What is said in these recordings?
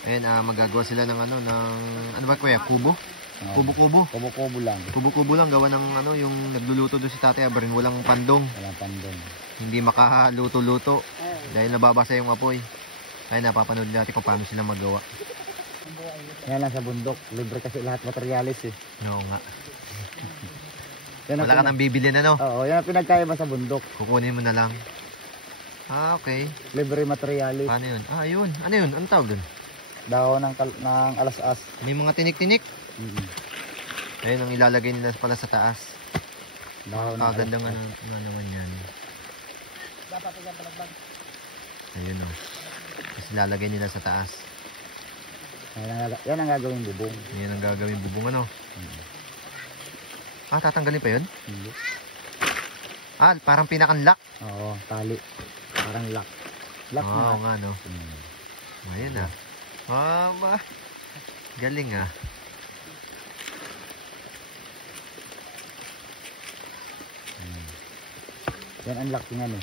Ayun, magagawa sila ng ano ba kuya? Kubo? Kubo-kubo. Kubo-kubo lang. Kubo-kubo lang gawa ng ano yung nagluluto doon si Tatay Abrin, walang pandong. Walang pandong. Hindi makaluto-luto dahil nababasa yung apoy. Ay napapanood natin kung paano sila magawa. Yan lang sa bundok. Libre kasi lahat materialis eh. Oo nga. Yan Wala ka nang bibili na no? Oo, yan ang pinagkaiba sa bundok. Kukunin mo na lang. Okay. Libre materialis. Paano yun? Ayun. Ano yun? Anong tawag dun? Dahon ng alas-as. May mga tinik-tinik. Ayun ang ilalagay nila pala sa taas. Dahon ng Gandang ano naman yan. Ayun o. Tapos ilalagay nila sa taas. Yan ang gagawin bubong. Yan ang gagawin bubong ano. Tatanggalin pa yun? Hindi. Parang pinakanlock. Oo, tali. Parang lock. Lock na. Oo nga no. Ayun ah. Mama. Galing ah. Yan ang lock nga eh.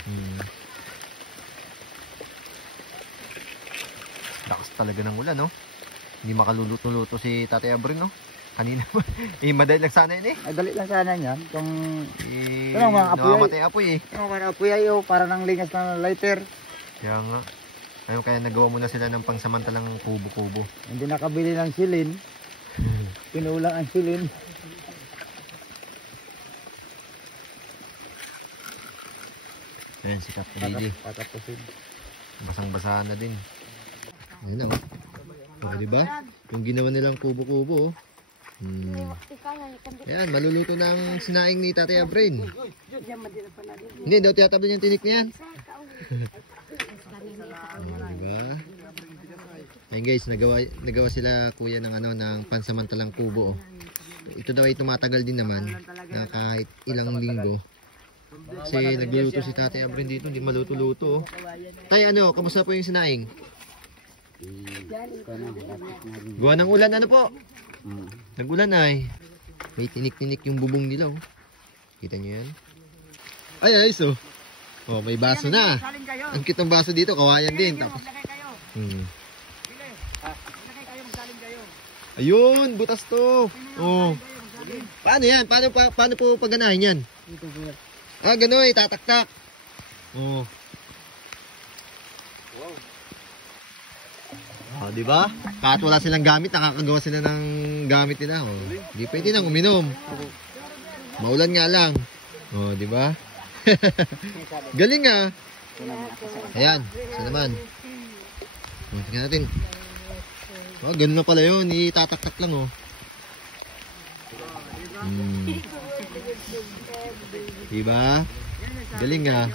Lakas talaga ng ulan no. Hindi makaluluto-luto si Tatay Abrin no. Kanina madali lang sana yun eh. Ay, dali lang sana yan. Kung namamatay apoy eh. yung mga apoy ay para nang lingas ng lighter. Kaya nga. Ayun, kaya nagawa muna sila ng pangsamantalang kubo-kubo. Hindi nakabili ng silin. Pinulang ang silin. Ayan si Kap Lady. Patapusin. Basang-basahan na din. Ayan lang. Diba? Yung ginawa nilang kubo-kubo. Ayan, maluluto na ang sinaing ni Tatay Abrin. Hindi, daw tiyatabi niyang tinik niyan. Diba? Ayan guys, nagawa sila kuya ng ng pansamantalang kubo. Ito daw ay tumatagal din naman na kahit ilang linggo. Kasi nagluluto si Tatay Abrin dito, hindi maluto-luto. Tay, kamusta po yung sinaing? Gawa ng ulan, ano po? Nagulan ay. May tinik-tinik yung bubong nila. Oh. Kita nyo yan? Ay, ayos oh. Oh, may baso na. Ang kitang baso dito, kawayan din. Tapos, ayun, butas to. Oh. Paano yan? Paano po pagganahin yan? Gano'n, tatak-tak. Oh. Oh, di ba? Kahit wala silang gamit, nakakagawa sila ng gamit nila. Oh. Di pwede nang uminom. Maulan nga lang. Oh, di ba? Galing ah. Ayan, isa naman. Oh, tingnan natin. Oh, ganun na pala yun. Itatak-tak lang oh. Diba? Galing ah.